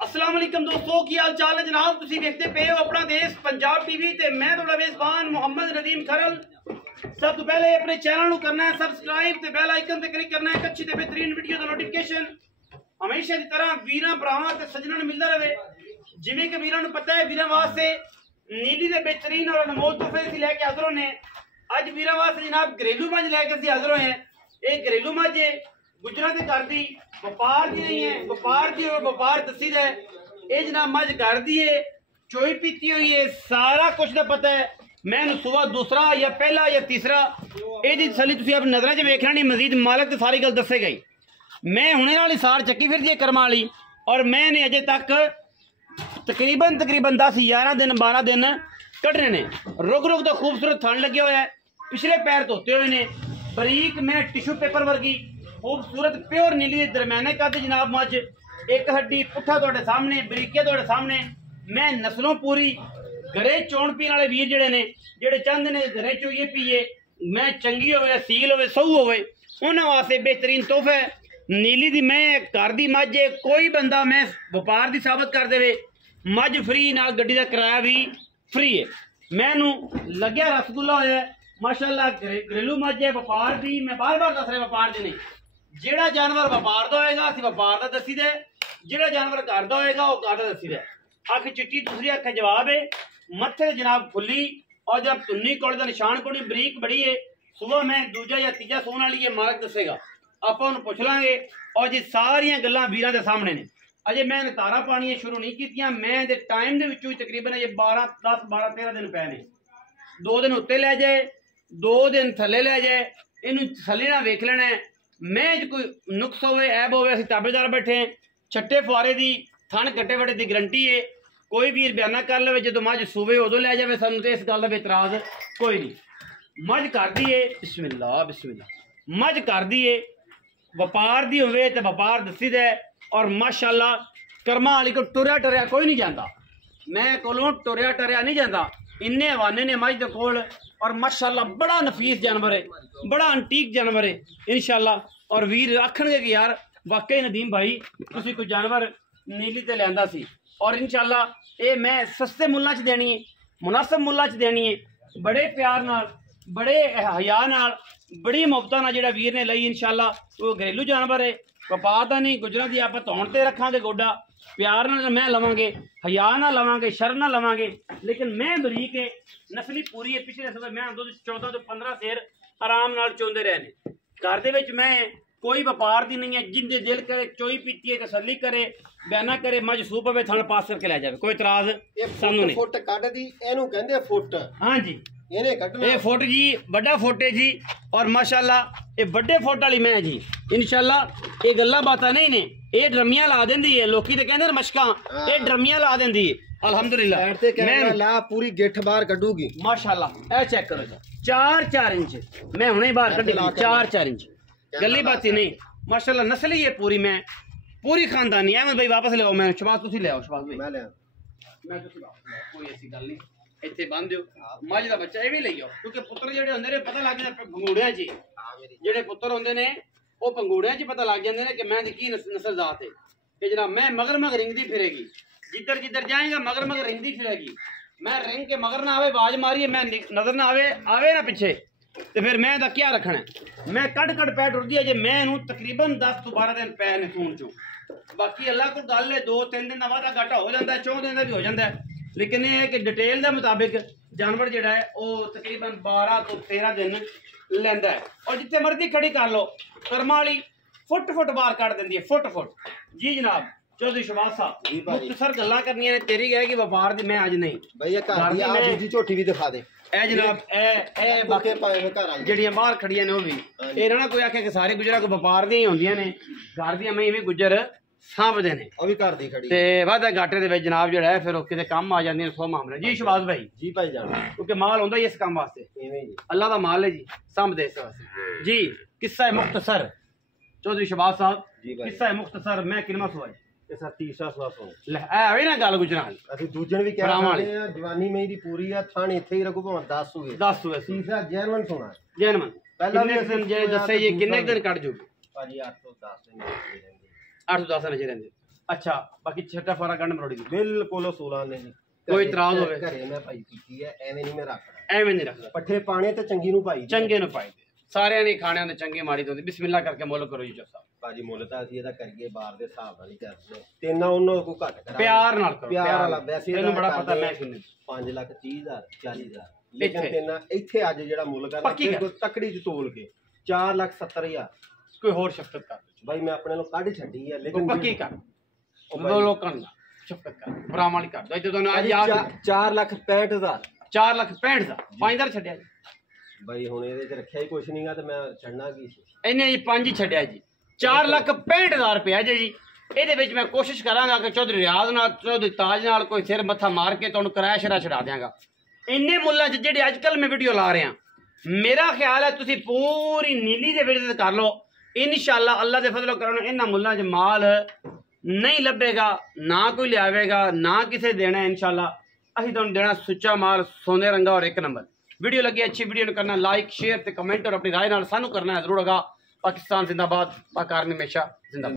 अस्सलाम वालेकुम दोस्तों, की हाल चाल है जनाब। तुसी देखते पे हो अपना देश पंजाब टीवी ते मैं थोड़ा मेजबान मोहम्मद नदीम खरल। सब तो पहले अपने चैनल को करना है सब्सक्राइब ते बेल आइकन ते क्लिक करना है अच्छी ते बेहतरीन वीडियो दा नोटिफिकेशन हमेशा की तरह वीरां भरावां ते सज्जनां नूं मिलदा रहे। जिवें कि वीरां नूं पता है वीरां वास्ते नीली दे बेहतरीन और अनमोल तोहफे असीं लैके हाज़र होने। अज वीरां वास्ते जनाब घरेलू मंझ लैके असीं हाज़र होए हैं। ये घरेलू मंझ है गुजरां दे घर दी, व्यापार दी नहीं है, व्यापार दी और व्यापार दसी दा है। ये जनाब मझ घर दी है, चोई पीती हुई है, सारा कुछ दा पता है। मैं सुबह दूसरा या पहला या तीसरा ये तसली तुसीं अपनी नज़रां च वेखना नहीं, मजीद मालक तो सारी गल दसे गई। मैं हुणे नाल ही सार चक्की फिरदी है कर्मां वाली और मैंने अजे तक तकरीबन 10-11 दिन 12 दिन कटने ने। रुक रुक तो खूबसूरत थन लगे हुआ है, पिछले पैर धोते हुए ने, बरीक मैं टिशू पेपर वर्गी खूबसूरत प्योर नीली दरम्याने कद जनाब मझ, एक हड्डी पुट्ठा तुहाडे सामने, बरीके तुहाडे सामने। मैं नस्लों पूरी घरे चोण पीने वाले वीर जेडे ने, जेडे चाहते ने घरे चोइए पीए, मैं चंगी होवे असील होवे सहू होवे, उन्हां वास्ते बेहतरीन तोहफा है। नीली दी मैं घर दी मझ है, कोई बंदा मैं व्यापार दी साबित कर देवे मझ फ्री नाल गड्डी दा किराया भी फ्री है। मैनू लग्या रसगुल्ला होया माशाअल्लाह, घरेलू मझ है व्यापार दी। मैं बार बार दस रहा व्यापार दी नहीं, जेड़ा जानवर व्यापार दा होएगा असीं व्यापार दा दसी दे, जेड़ा जानवर घर दा होएगा वो घर दा दसी दे। अख चिट्टी दूसरी अख जवाब है, मत्थे जनाब फुली और जब तुन्नी कोल दा निशान कोनी बरीक बड़ी है। सुबह मैं दूजा या तीजा सोन वाली है, मालक दसेगा, आपां उहनूं पुछ लांगे। और जी सारियां गल्लां वीरां दे सामने ने। अजे मैं तारा पानियां शुरू नहीं कीतियां, मैं दे टाइम दे विचों तकरीबन अजे 10-12-13 दिन पै ने। 2 दिन उत्ते लै जाए, 2 दिन थल्ले लै जाए, इनू थल्ले ना वेख लेना है। मैं कोई नुक्स होवे ऐब होवे असीं ताबेदार बैठे हैं। छट्टे फुआरे दी थन कट्टे वटे दी गारंटी है। कोई वीर बयाना कर लवे जो मझ सूबे उदों लै जावे, सानूं ते इस गल दा इतराज कोई नहीं। मझ कर दी है बिस्मिल्लाह बिस्मिल्लाह, मझ कर दी है व्यापार दी होवे ते व्यापार दसी दे। और माशाअल्लाह कर्मा वाली को टुरया टुरया कोई नहीं जाता, मैं कोलों टुरया टुरया नहीं जाता। इन्ने हवाने ने मझ दे कोल और माशाअल्लाह बड़ा नफीस जानवर है, बड़ा अंटीक जानवर है इंशाअल्लाह। और वीर आखणगे कि यार वाकई नदीम भाई तुसीं कोई जानवर नीली ते लिआंदा सी। और इंशाअल्लाह ये मैं सस्ते मुल्लां च देनी है, मुनासिब मुल्लां च देनी है, बड़े प्यार नाल, बड़े हया नाल, बड़ी मुहब्बतां नाल जेड़ा वीर ने लई इंशाअल्लाह। वो घरेलू जानवर है, व्यापार दा नहीं। गुजरां दी आपां धौण ते रखांगे गोडा, प्यार नाल मैं लवांगे, हया ना लवांगे, शर्म ना लवांगे। लेकिन मैं बरीक है, नस्ली पूरी है। पिछले समय मैं 14 तो 15 शेर आराम नाल चोंदे रहे ने। घर दे विच मैं कोई व्यापार दी नहीं है, जिंदे दिल करे चोई पीती है तसल्ली करे, बयाना करे, मझ सूप पवे थण पास करके लै जावे, कोई इतराज सानू नहीं। फुट कट दी एनू कहंदे फुट। हां जी, इहने कटना ये फुट जी, बड़ा फुट है जी। और माशाअल्लाह ये बड़े फुट वाली मैं जी इंशाअल्लाह। ये गल्लां बातां नहीं ने, ये ड्रमियां ला देंदी है। लोकी ते कहंदे ने मशकां, ये ड्रमियां ला देंदी है अल्हम्दुलिल्लाह। मैं ला पूरी गिठ बाहर कढूगी माशाअल्लाह। ए चेक करो जी, 4-4 इंच मैं हुणे बाहर कढी, 4-4 इंच गली बात ही नहीं। माशाअल्लाह नस्ली है पूरी, मैं पूरी खानदानी। अहमद भाई वापस ले आओ, मैं शबाज तुसी ले आओ, शबाज भाई मैं ले मैं तुसी वापस ले आओ, कोई ऐसी गल नहीं। ਇੱਥੇ ਬੰਨ ਦਿਓ ਮੱਝ ਦਾ ਬੱਚਾ ਇਹ ਵੀ ਲਈ ਆਓ, ਕਿਉਂਕਿ ਪੁੱਤਰ ਜਿਹੜੇ ਹੁੰਦੇ ਨੇ ਪਤਾ ਲੱਗ ਜਾਂਦਾ ਪੰਗੂੜਿਆਂ 'ਚ। ਜਿਹੜੇ ਪੁੱਤਰ ਹੁੰਦੇ ਨੇ ਉਹ ਪੰਗੂੜਿਆਂ 'ਚ ਪਤਾ ਲੱਗ ਜਾਂਦੇ ਨੇ ਕਿ ਮੈਂ ਦੀ ਕੀ ਨਸਲ ਜ਼ਾਤ ਹੈ। ਕਿ ਜਨਾਬ मैं मगर मगर रिंगदी फिरेगी, जिधर जिधर जाएगा मगर मगर रिंगदी फिरेगी। मैं रिंग के मगर ना आवे, आवाज मारिए, मैं नजर ना आवे ना पीछे, तो फिर मैं दा क्या रखना है। मैं कट पै टुरदी है जे मैं तकरीबन 10 तो 12 दिन पै ने सून चो। बाकी अल्लाह को गल है 2-3 दिन का वाधा घाटा हो जाता है, 4 दिन का भी हो जाता है। लेकिन यह है कि डिटेल के मुताबिक जानवर जोड़ा है वो तकरीबन 12 तो 13 दिन लेंदा है। और जिथे मर्जी खड़ी कर लो, कर्मा वाली फुट बाहर कट देंदी है, फुट। जी जनाब चौधरी शबाज साहब मुख्तसर गल्लां करनियां ने, तेरी है कि व्यापार दी मैं अज नहीं भैया घर दी आ दूजी झोटी भी दिखा दे। ए जनाब ए बाकी जड़ियां बाहर खड़ियां ने वो भी ये ना कोई आखे कि सारे गुजरा को व्यापार दी होंदियां ने, घर दी मैं भी गुजर सामभदे ने, ਉਹ ਵੀ ਘਰ ਦੀ ਖੜੀ ते वादा घाटे दे विच जनाब जेड़ा है फिर किते काम आ जांदियां सौ मामले। जी शबाज भाई जी भाई जान, क्योंकि माल होंदा ही इस काम वास्ते, इवें जी अल्लाह दा माल है जी, सामभदे इस वास्ते। जी किस्सा मुख्तसर चौधरी शबाज साहब, किस्सा मुख्तसर मैं किनमा सुआ ਇਹ ਸਾ ਤੀਸਰਾ ਸਵਾ ਸੋ ਲੈ ਆਵੇ ਨਾ ਗੱਲ ਗੁਜਰਾਂ ਵਾਲੀ। ਅਸੀਂ ਦੂਜਣ ਵੀ ਕਹਿ ਸਕਦੇ ਆ, ਜਵਾਨੀ ਮੇਰੀ ਦੀ ਪੂਰੀ ਆ, ਥਾਣ ਇੱਥੇ ਹੀ ਰਘੂ ਭਾਵੇਂ 10 ਹੋਵੇ 10 ਹੋਵੇ। ਤੀਸਰਾ ਜੈਨਵਨ ਸੁਣਾ ਜੈਨਵਨ ਪਹਿਲਾਂ ਵੀ ਅਸੀਂ ਜੇ ਦੱਸੇ ਇਹ ਕਿੰਨੇ ਦਿਨ ਕੱਢ ਜੂਗੀ ਭਾਜੀ 8 ਤੋਂ 10 ਦਿਨ ਰਹਿੰਦੇ, 8 ਤੋਂ 10 ਦਿਨ ਰਹਿੰਦੇ। ਅੱਛਾ ਬਾਕੀ ਛੱਟਾ ਫਾਰਾ ਗੰਢ ਮਰੋੜੀ ਦੀ ਬਿਲਕੁਲ 16 ਨੇ ਜੀ ਕੋਈ ਇਤਰਾਜ਼ ਹੋਵੇ ਘਰੇ ਮੈਂ ਭਾਈ ਕੀਤੀ ਹੈ ਐਵੇਂ ਨਹੀਂ ਮੈਂ ਰੱਖਦਾ ਐਵੇਂ ਨਹੀਂ ਰੱਖਦਾ ਪੱਠੇ ਪਾਣੇ ਤੇ ਚੰਗੀ ਨੂੰ ਭਾਈ ਚੰਗੇ ਨੂੰ ਪਾਈ ਦੇ ਸਾਰਿਆਂ ਨੇ ਖਾਣਿਆਂ ਦੇ ਚੰਗੇ ਮਾੜੀ ਤੋਂ ਬਿਸਮਿਲ੍ਲਾ ਕਰਕੇ ਮੁੱਲ ਕਰੋ ਜੀ ਜੱਸਾ ਭਾਜੀ ਮੁੱਲ ਤਾਂ ਅਸੀਂ ਇਹਦਾ ਕਰੀਏ ਬਾਹਰ ਦੇ ਹਿਸਾਬ ਨਾਲ ਹੀ ਕਰਦੇ ਤੇ ਨਾ ਉਹਨਾਂ ਕੋ ਘੱਟ ਕਰਾਂਗੇ ਪਿਆਰ ਨਾਲ ਕਰੋ ਪਿਆਰ ਵਾਲਾ ਵੈਸੇ ਇਹਨੂੰ ਬੜਾ ਪਤਾ ਮੈਂ ਕਿੰਨੇ 5,30,000 40,000 ਲੇਕਿਨ ਇੱਥੇ? ਤੇਨਾ ਇੱਥੇ ਅੱਜ ਜਿਹੜਾ ਮੁੱਲ ਪੱਕੀ ਕਰਨਾ ਗੱਲ। ਤਕੜੀ ਚ ਤੋਲ ਕੇ 4,70,000 ਕੋਈ ਹੋਰ ਸ਼ਫਕਤ ਕਰ ਭਾਈ ਮੈਂ ਆਪਣੇ ਨੂੰ ਕੱਢ ਛੱਡੀ ਆ ਕੋਈ ਲੇਕਿਨ ਪੱਕੀ ਕਰ ਉਹ ਦੋ ਲੋਕਾਂ ਨੂੰ ਸ਼ਫਕਤ ਕਰ ਬਰਾਵਾਂ ਵਾਲੀ ਕਰ ਦੋ ਤੁਹਾਨੂੰ ਅੱਜ ਯਾਦ 4,65,000 4,65,000 5,000 ਛੱਡਿਆ ਜੀ ਭਾਈ ਹੁਣ ਇਹਦੇ ਚ ਰੱਖਿਆ ਹੀ ਕੁਛ ਨਹੀਂਗਾ ਤੇ ਮੈਂ ਛੱਡਣਾ ਕੀ ਸੀ ਇਹਨੇ ਜੀ 5 ਹੀ ਛੱਡਿਆ ਜੀ 4,65,000 ਰੁਪਇਆ ਜੀ ਇਹਦੇ ਵਿੱਚ ਮੈਂ ਕੋਸ਼ਿਸ਼ ਕਰਾਂਗਾ ਕਿ ਚੌਧਰੀ ਰਿਆਜ਼ ਨਾਲ ਚੌਧਰੀ ਤਾਜ ਨਾਲ ਕੋਈ ਸਿਰ ਮੱਥਾ ਮਾਰ ਕੇ ਤੁਹਾਨੂੰ ਕਿਰਾਇਆ ਸ਼ਰਾ ਛਡਾ ਦਿਆਂਗਾ ਇੰਨੇ ਮੁੱਲਾਂ 'ਚ ਜਿਹੜੇ ਅੱਜ ਕੱਲ ਮੈਂ ਵੀਡੀਓ ਲਾ ਰਿਹਾ ਮੇਰਾ ਖਿਆਲ ਹੈ ਤੁਸੀਂ ਪੂਰੀ ਨੀਲੀ ਦੇ ਵਿੱਚ ਕਰ ਲਓ ਇਨਸ਼ਾਅੱਲਾ ਅੱਲਾ ਦੇ ਫਜ਼ਲ ਕਰਮ ਨਾਲ ਇਹਨਾਂ ਮੁੱਲਾਂ 'ਚ ਮਾਲ ਨਹੀਂ ਲੱਭੇਗਾ ਨਾ ਕੋਈ ਲਿਆਵੇਗਾ ਨਾ ਕਿਸੇ ਦੇਣਾ ਇਨਸ਼ਾਅੱਲਾ ਅਸੀਂ ਤੁਹਾਨੂੰ ਦੇਣਾ ਸੁੱਚਾ ਮਾਲ ਸੋਨੇ ਰੰਗਾ ਔਰ 1 ਨੰਬਰ वीडियो लगी अच्छी वीडियो करना लाइक शेयर ते कमेंट और अपनी राय नाल सानू करना है जरूर होगा पाकिस्तान जिंदाबाद पाक आर्मी हमेशा जिंदाबाद।